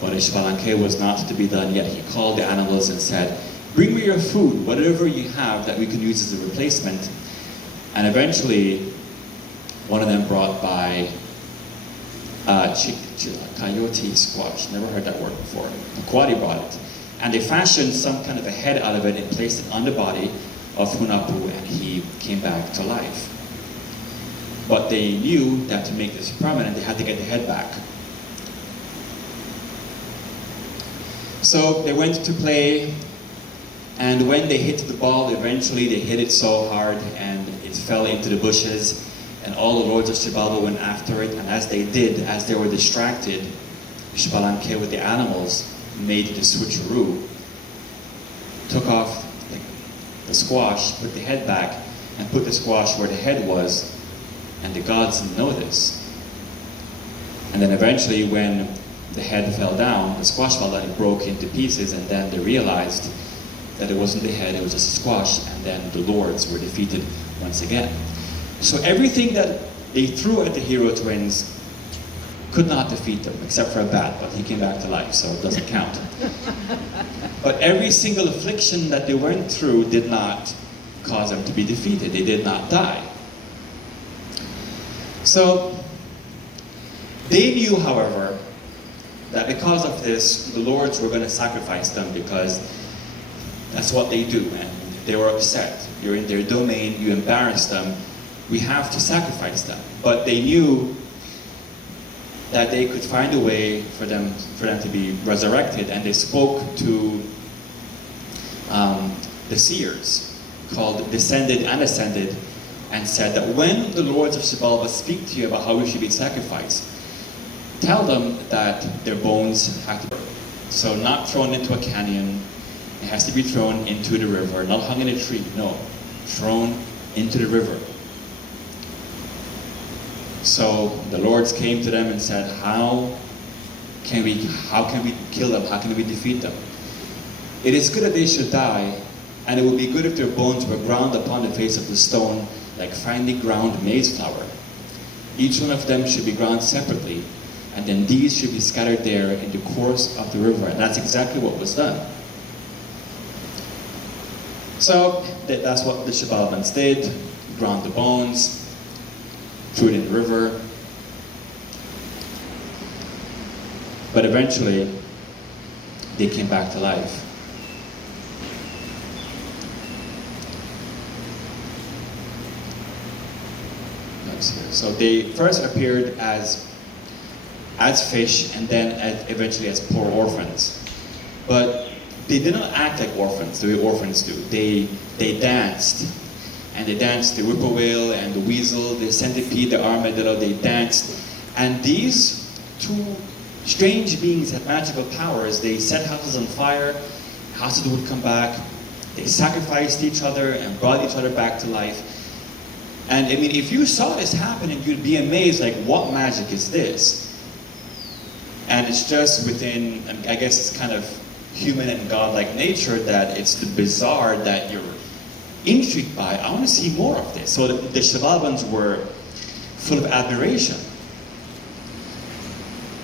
But Xbalanque was not to be done yet. He called the animals and said, bring me your food, whatever you have that we can use as a replacement. And eventually, one of them brought by coyote squash. Never heard that word before. Kwadi brought it. And they fashioned some kind of a head out of it and placed it on the body of Hunapo, and he came back to life. But they knew that to make this permanent, they had to get the head back. So they went to play, and when they hit the ball, eventually they hit it so hard and it fell into the bushes, and all the lords of Xibalba went after it, and as they did, as they were distracted, Xbalanque with the animals made the switcheroo, took off the squash, put the head back, and put the squash where the head was, and the gods didn't know this. And then eventually when the head fell down, the squash fell down, it broke into pieces, and then they realized that it wasn't the head, it was just a squash, and then the lords were defeated once again. So everything that they threw at the hero twins could not defeat them, except for a bat, but he came back to life, so it doesn't count. But every single affliction that they went through did not cause them to be defeated. They did not die. So they knew, however, that because of this, the lords were going to sacrifice them because that's what they do, and they were upset. You're in their domain, you embarrass them, we have to sacrifice them. But they knew that they could find a way for them to be resurrected, and they spoke to the seers, called Descended and Ascended, and said that when the lords of Xibalba speak to you about how we should be sacrificed, tell them that their bones have to be, so not thrown into a canyon, it has to be thrown into the river, not hung in a tree, no, thrown into the river. So the lords came to them and said, how can we kill them? How can we defeat them? It is good that they should die, and it would be good if their bones were ground upon the face of the stone like finely ground maize flour. Each one of them should be ground separately, and then these should be scattered there in the course of the river. And that's exactly what was done. So that's what the Shabalabans did, ground the bones, threw it in the river. But eventually, they came back to life. So they first appeared as fish, and then eventually as poor orphans. But they did not act like orphans, the way orphans do. They danced. And they danced the whippoorwill and the weasel, the centipede, the armadillo, they danced. And these two strange beings had magical powers. They set houses on fire, houses would come back. They sacrificed each other and brought each other back to life. And I mean, if you saw this happening, you'd be amazed, like, what magic is this? And it's just within, I guess it's kind of human and godlike nature that it's the bizarre that you're intrigued by. I want to see more of this. So the Shabalabans were full of admiration.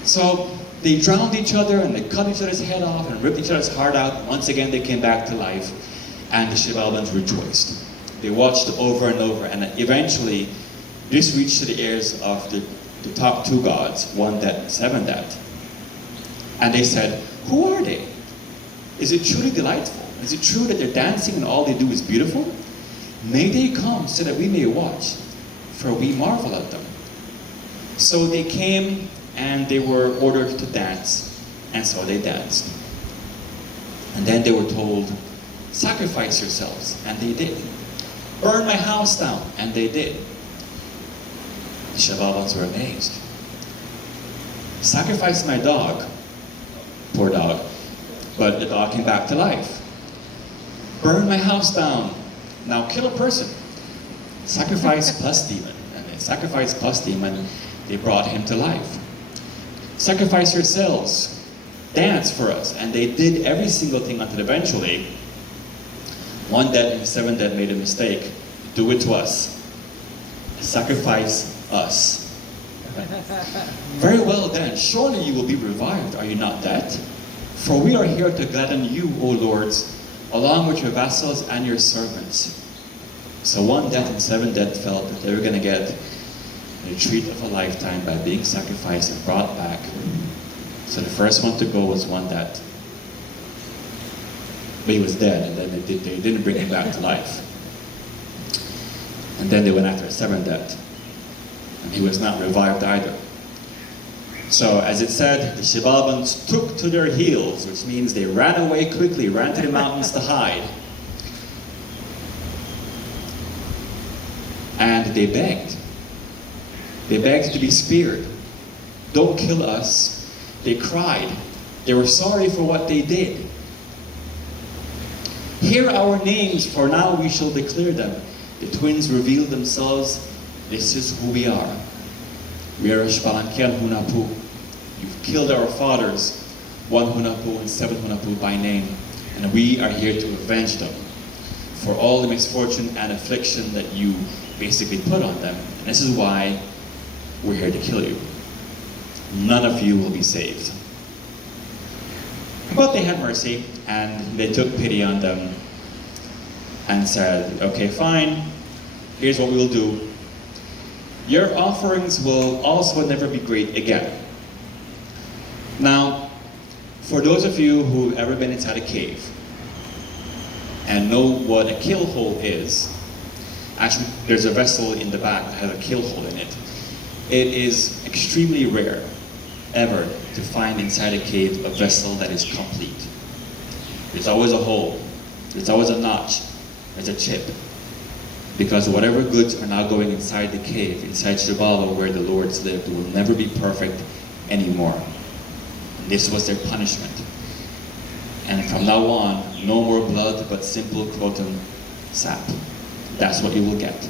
So they drowned each other and they cut each other's head off and ripped each other's heart out. Once again, they came back to life, and the Shabalabans rejoiced. They watched over and over, and eventually this reached to the ears of the top two gods, 1Det and 7Det. And they said, who are they? Is it truly delightful? Is it true that they're dancing and all they do is beautiful? May they come so that we may watch, for we marvel at them. So they came and they were ordered to dance, and so they danced. And then they were told, sacrifice yourselves, and they did. Burn my house down, and they did. The Shabalabans were amazed. Sacrifice my dog, poor dog, but the dog came back to life. Burn my house down, now kill a person. Sacrifice plus demon, and then sacrifice plus demon, they brought him to life. Sacrifice yourselves, dance for us, and they did every single thing until eventually 1Det and 7Det made a mistake. Do it to us. Sacrifice us. Very well then, surely you will be revived, are you not that? For we are here to gladden you, O lords, along with your vassals and your servants. So 1Det and 7Det felt that they were going to get a treat of a lifetime by being sacrificed and brought back. So the first one to go was 1Det. But he was dead, and then they didn't bring him back to life. And then they went after 7Det, and he was not revived either. So as it said, the Shabalabans took to their heels, which means they ran away quickly, ran to the mountains to hide. And they begged. They begged to be spared. Don't kill us. They cried. They were sorry for what they did. Hear our names, for now we shall declare them. The twins revealed themselves. This is who we are. We are Shbalankian Hunapu. You've killed our fathers, 1 Hunapu and 7 Hunapu by name, and we are here to avenge them for all the misfortune and affliction that you basically put on them. And this is why we're here to kill you. None of you will be saved. But they had mercy, and they took pity on them and said, okay, fine, here's what we will do. Your offerings will also never be great again. Now, for those of you who've ever been inside a cave and know what a kill hole is, actually there's a vessel in the back that has a kill hole in it. It is extremely rare ever to find inside a cave a vessel that is complete. There's always a hole, there's always a notch, there's a chip. Because whatever goods are now going inside the cave, inside Shibalo where the Lords lived, will never be perfect anymore. And this was their punishment. And from now on, no more blood, but simple croton sap. That's what you will get.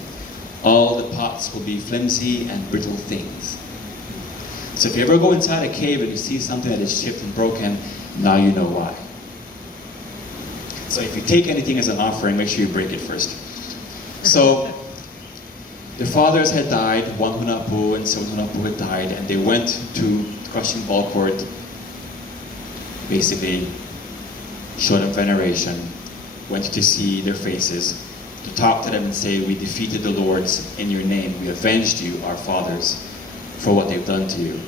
All the pots will be flimsy and brittle things. So if you ever go inside a cave and you see something that is chipped and broken, now you know why. So if you take anything as an offering, make sure you break it first. So the fathers had died, 1 Hunapu and 7 Hunapu had died, and they went to crushing bulwark, basically showed them veneration, went to see their faces, to talk to them and say, we defeated the lords in your name, we avenged you, our fathers, for what they've done to you.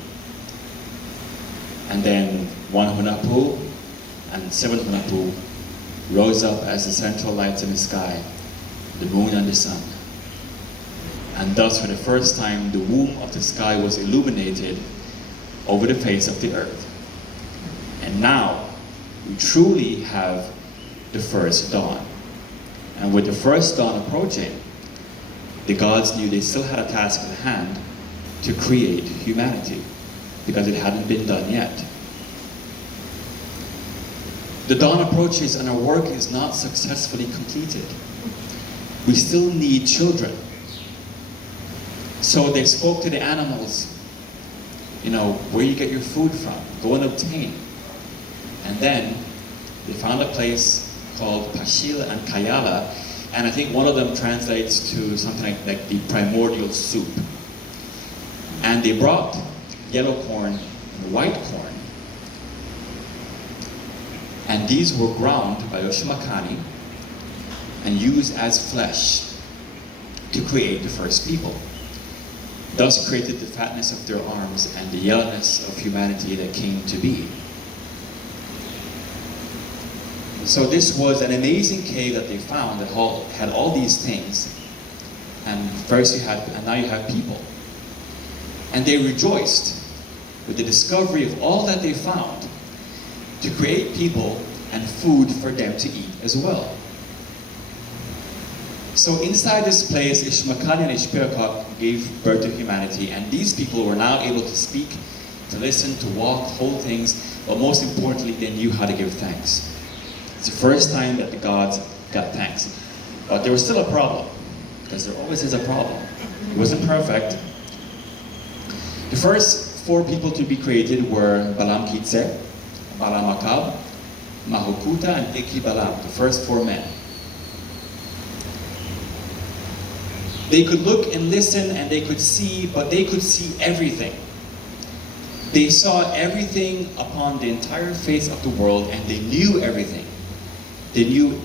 And then one Hunapu and seven Hunapu rose up as the central lights in the sky, the moon and the sun. And thus, for the first time, the womb of the sky was illuminated over the face of the earth. And now, we truly have the first dawn. And with the first dawn approaching, the gods knew they still had a task at hand to create humanity, because it hadn't been done yet. The dawn approaches and our work is not successfully completed. We still need children. So they spoke to the animals, where you get your food from, go and obtain. And then they found a place called Pashil and Kayala, and I think one of them translates to something like the primordial soup. And they brought yellow corn and white corn, and these were ground by Oshimakani and used as flesh to create the first people. Thus created the fatness of their arms and the yellowness of humanity that came to be. So this was an amazing cave that they found that had all these things. And first and now you have people. And they rejoiced with the discovery of all that they found to create people and food for them to eat as well. So inside this place, Ishmakani and Ishpirakok gave birth to humanity, and these people were now able to speak, to listen, to walk, hold things, but most importantly, they knew how to give thanks. It's the first time that the gods got thanks. But there was still a problem, because there always is a problem. It wasn't perfect. The first 4 people to be created were Balam Kitse, Balam Akab, Mahukuta, and Iki Balam, the first 4 men. They could look and listen and they could see, but they could see everything. They saw everything upon the entire face of the world, and they knew everything. They knew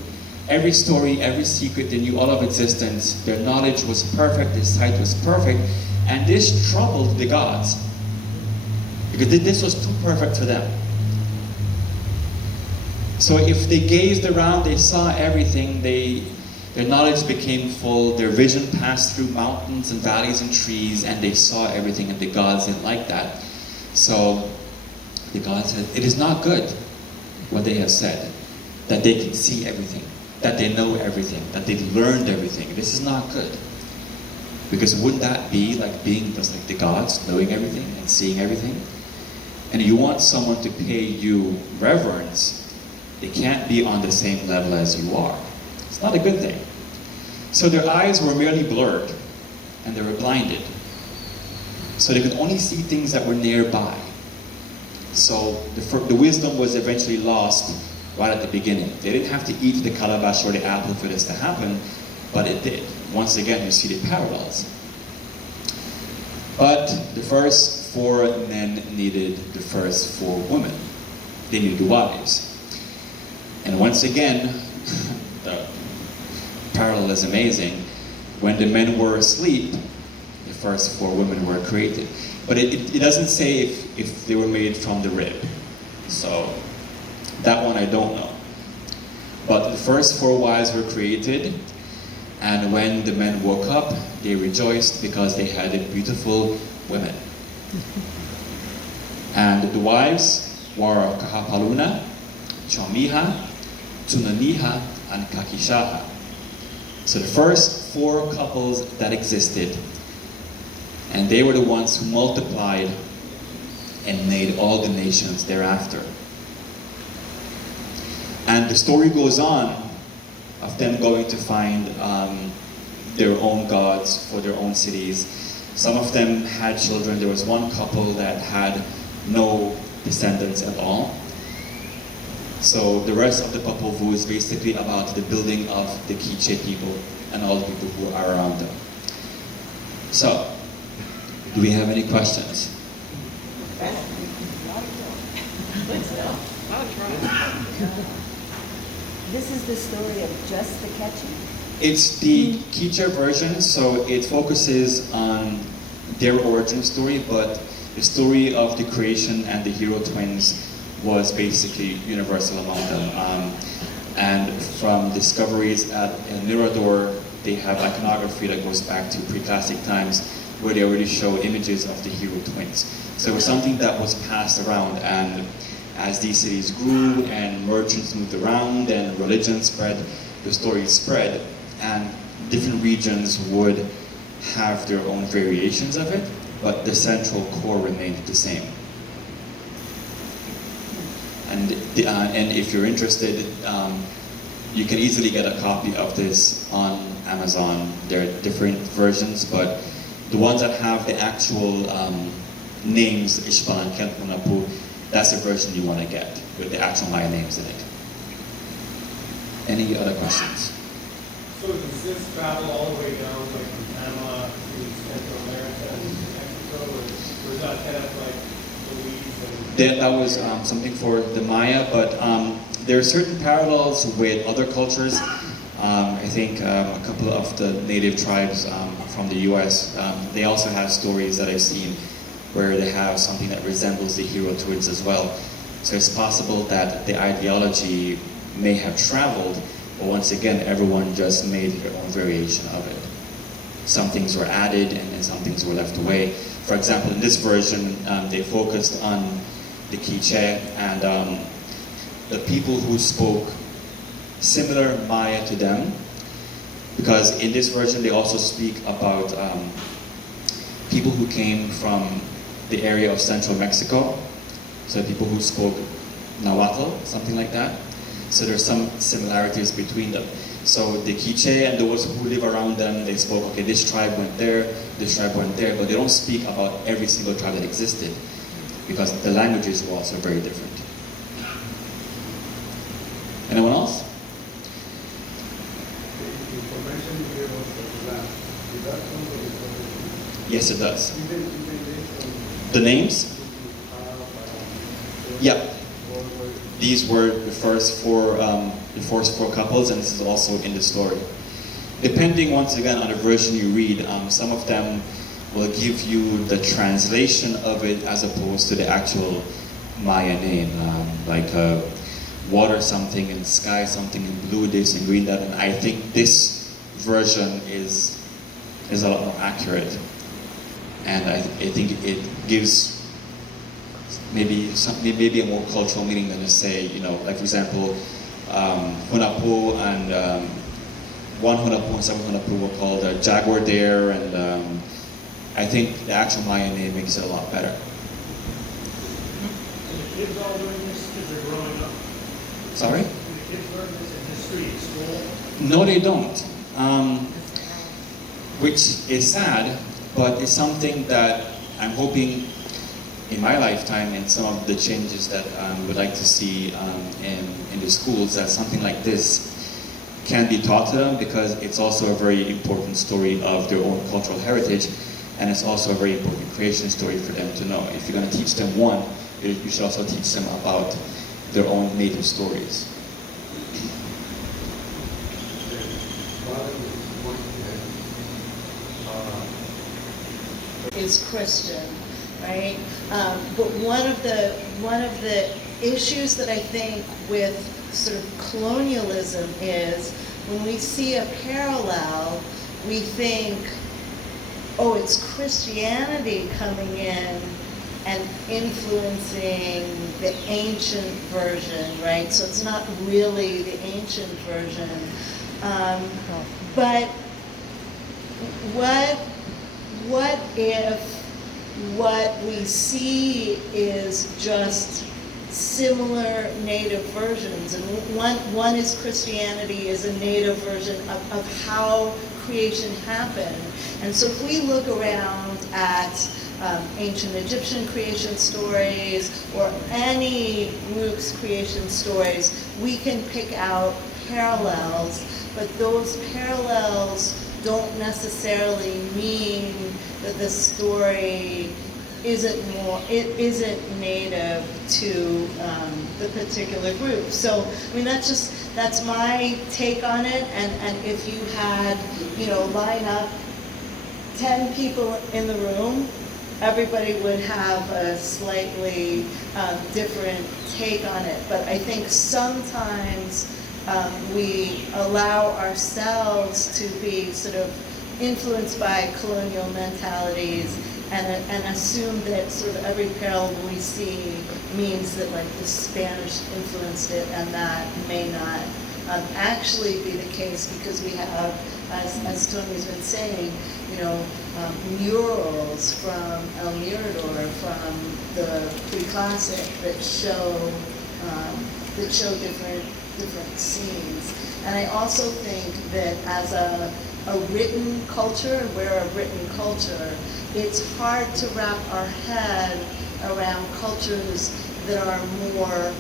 every story, every secret, they knew all of existence. Their knowledge was perfect, their sight was perfect, and this troubled the gods, because this was too perfect for them. So if they gazed around, they saw everything, their knowledge became full, their vision passed through mountains and valleys and trees, and they saw everything, and the gods didn't like that. So the gods said, it is not good what they have said, that they can see everything, that they know everything, that they've learned everything. This is not good. Because wouldn't that be like being just like the gods, knowing everything and seeing everything? And you want someone to pay you reverence, they can't be on the same level as you are. It's not a good thing. So their eyes were merely blurred, and they were blinded. So they could only see things that were nearby. So the wisdom was eventually lost right at the beginning. They didn't have to eat the calabash or the apple for this to happen, but it did. Once again, you see the parallels. But the first 4 men needed the first 4 women. They needed wives. And once again, the parallel is amazing. When the men were asleep, the first 4 women were created. But it doesn't say if they were made from the rib. So that one I don't know. But the first 4 wives were created, and when the men woke up, they rejoiced because they had beautiful women. And the wives were Kahapaluna, Chomiha, Tunaniha, and Kakishaha. So the first 4 couples that existed, and they were the ones who multiplied and made all the nations thereafter. And the story goes on of them going to find their own gods for their own cities. Some of them had children. There was one couple that had no descendants at all. So the rest of the Popol Vuh is basically about the building of the Quiche people and all the people who are around them. So, do we have any questions? This is the story of just the catching. It's the Quiche version, so it focuses on their origin story, but the story of the creation and the hero twins was basically universal among them. And from discoveries at Mirador, they have iconography that goes back to pre-classic times, where they already show images of the hero twins. So it was something that was passed around, and as these cities grew and merchants moved around and religion spread, the story spread, and different regions would have their own variations of it, but the central core remained the same. And if you're interested, you can easily get a copy of this on Amazon. There are different versions, but the ones that have the actual names, Ishban, Kelpunapu, that's the version you want to get, with the actual Maya names in it. Any other questions? So does this travel all the way down, like from Panama to Central America and Mexico, or is that kind of like Belize and... That was something for the Maya, but there are certain parallels with other cultures. I think a couple of the native tribes from the US, they also have stories that I've seen where they have something that resembles the hero twins as well. So it's possible that the ideology may have traveled, but once again, everyone just made their own variation of it. Some things were added and then some things were left away. For example, in this version, they focused on the Quiche and the people who spoke similar Maya to them, because in this version they also speak about people who came from the area of central Mexico, so people who spoke Nahuatl, something like that. So there's some similarities between them. So the Quiche and those who live around them, they spoke, okay, this tribe went there, this tribe went there, but they don't speak about every single tribe that existed, because the languages were also very different. Anyone else? Yes, it does. The names? Yep. These were the first four couples, and this is also in the story. Depending, once again, on the version you read, some of them will give you the translation of it as opposed to the actual Maya name, like water something and sky something and blue this and green that, and I think this version is a lot more accurate. And I think it gives maybe a more cultural meaning than to say, you know, like for example, Hunapu and one Hunapu and seven Hunapu were called Jaguar Dare, and I think the actual Maya name makes it a lot better. And the kids all doing this because they're growing up? Sorry? Do the kids learn this in history at school? No, they don't. Which is sad, but it's something that I'm hoping in my lifetime and some of the changes that I would like to see in the schools, that something like this can be taught to them, because it's also a very important story of their own cultural heritage, and it's also a very important creation story for them to know. If you're going to teach them one, you should also teach them about their own native stories. Is Christian, right? But one of the issues that I think with sort of colonialism is when we see a parallel, we think, oh, it's Christianity coming in and influencing the ancient version, right? So it's not really the ancient version. But what if what we see is just similar native versions, and one is Christianity is a native version of how creation happened. And so if we look around at ancient Egyptian creation stories or any group's creation stories, we can pick out parallels, but those parallels don't necessarily mean that the story isn't native to the particular group. So, I mean, that's my take on it. And if you had, line up 10 people in the room, everybody would have a slightly different take on it. But I think sometimes we allow ourselves to be sort of influenced by colonial mentalities and assume that sort of every parallel we see means that like the Spanish influenced it, and that may not actually be the case, because we have, as Tony's been saying, murals from El Mirador, from the pre-classic that show different scenes. And I also think that as a written culture, we're a written culture, it's hard to wrap our head around cultures that are more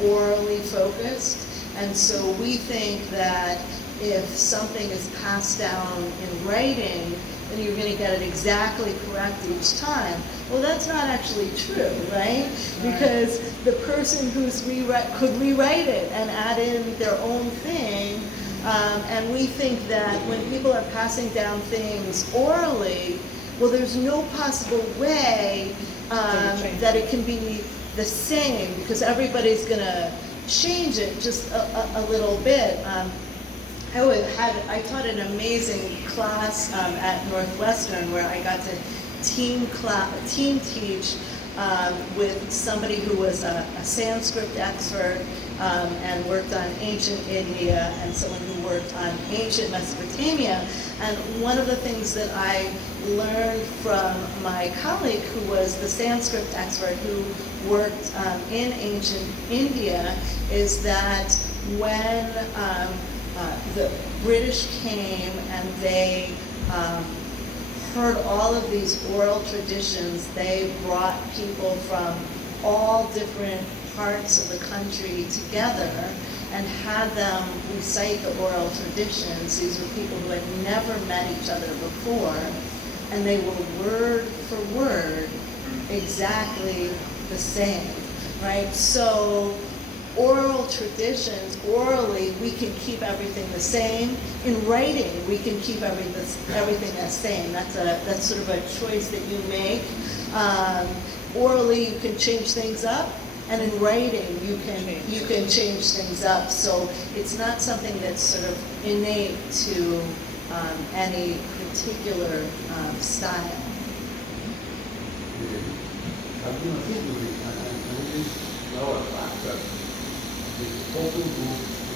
orally focused. And so we think that if something is passed down in writing, then you're going to get it exactly correct each time. Well, that's not actually true, right? Because the person who's could rewrite it and add in their own thing. And we think that when people are passing down things orally, well, there's no possible way that it can be the same, because everybody's going to change it just a little bit. I taught an amazing class at Northwestern where I got to team teach with somebody who was a Sanskrit expert and worked on ancient India, and someone who worked on ancient Mesopotamia. And one of the things that I learned from my colleague, who was the Sanskrit expert who worked in ancient India, is that when the British came and they heard all of these oral traditions, they brought people from all different parts of the country together and had them recite the oral traditions. These were people who had never met each other before, and they were word for word exactly the same, right? So oral traditions, orally, we can keep everything the same. In writing, we can keep everything the same. That's sort of a choice that you make. Orally, you can change things up, and in writing, you can change things up. So it's not something that's sort of innate to any particular style.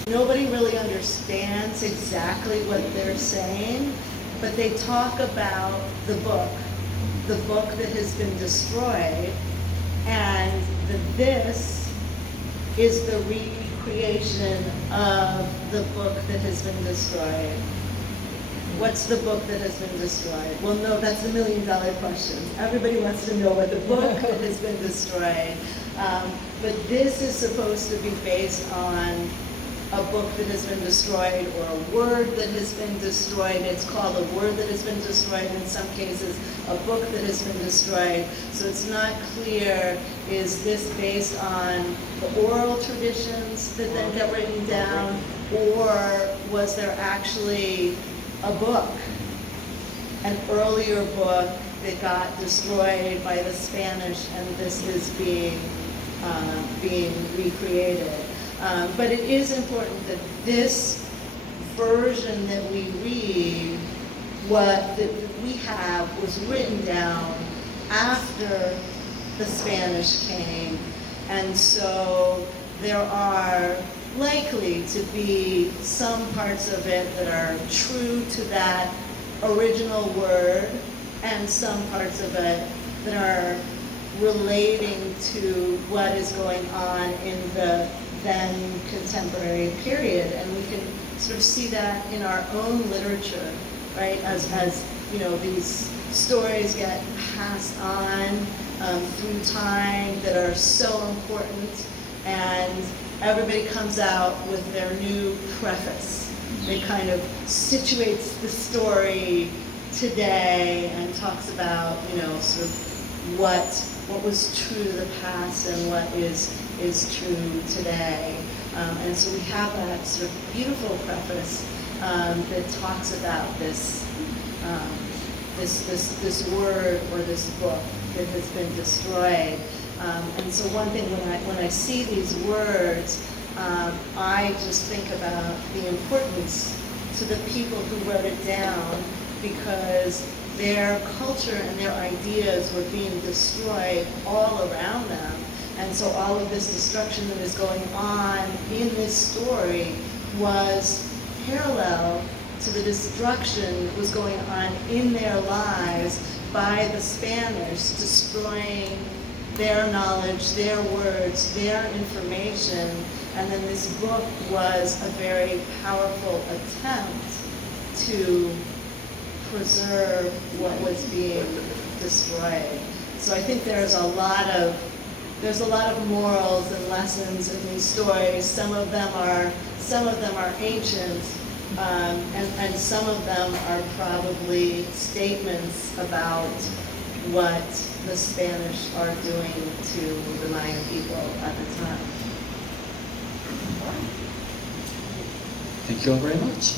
Nobody really understands exactly what they're saying, but they talk about the book that has been destroyed, and this is the recreation of the book that has been destroyed. What's the book that has been destroyed? Well, no, that's the $1 million question. Everybody wants to know what the book that has been destroyed. But this is supposed to be based on a book that has been destroyed, or a word that has been destroyed. It's called a word that has been destroyed, in some cases a book that has been destroyed. So it's not clear, is this based on the oral traditions that then get written down, or was there actually a book, an earlier book that got destroyed by the Spanish, and this is being recreated. But it is important that this version that we read, that we have, was written down after the Spanish came, and so there are likely to be some parts of it that are true to that original word, and some parts of it that are relating to what is going on in the then contemporary period. And we can sort of see that in our own literature, right? As these stories get passed on through time that are so important, and everybody comes out with their new preface. It kind of situates the story today and talks about, sort of what was true to the past and what is true today. And so we have that sort of beautiful preface that talks about this word or this book that has been destroyed. And so one thing when I see these words, I just think about the importance to the people who wrote it down, because their culture and their ideas were being destroyed all around them. And so all of this destruction that is going on in this story was parallel to the destruction that was going on in their lives by the Spaniards, destroying their knowledge, their words, their information. And then this book was a very powerful attempt to preserve what was being destroyed. So I think there's a lot of morals and lessons in these stories. Some of them are ancient, and some of them are probably statements about what the Spanish are doing to the Mayan people at the time. Thank you all very much.